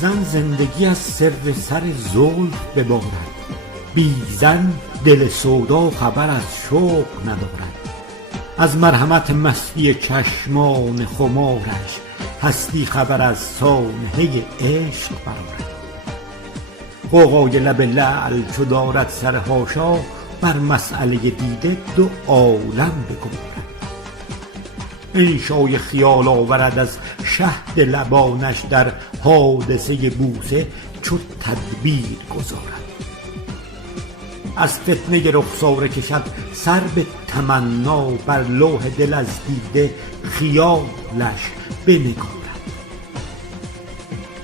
زن زندگی از سر زلف ببارد، بی زن دل سودا خبر از شوق ندارد. از مرحمت مستی چشمان خمارش، هستی خبر از سانحه عشق برآرد. غوغای لب لعل چو دارد سر حاشا، بر مسئله دیده دو عالم بگمارد. انشای خیال آورد از شهد لبانش، در حادثه بوسه چو تدبیر گذارد. از فتنه رخساره کشد سر به تمنا، بر لوح دل از دیده خیالش بنگارد.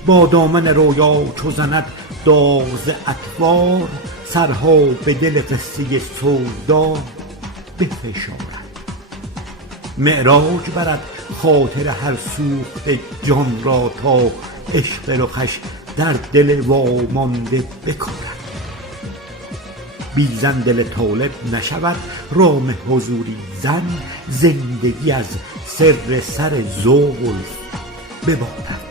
با دامن رویا چو زند داغ ز اطوار، سرها به دل قصه سودا بفشارد. معراج برد خاطر هر سوخته جان را، تا عشق رخش در دل وامانده بکارد. بی زن دل طالب نشود رام حضوری، زن زندگی از سر زلف ببارد.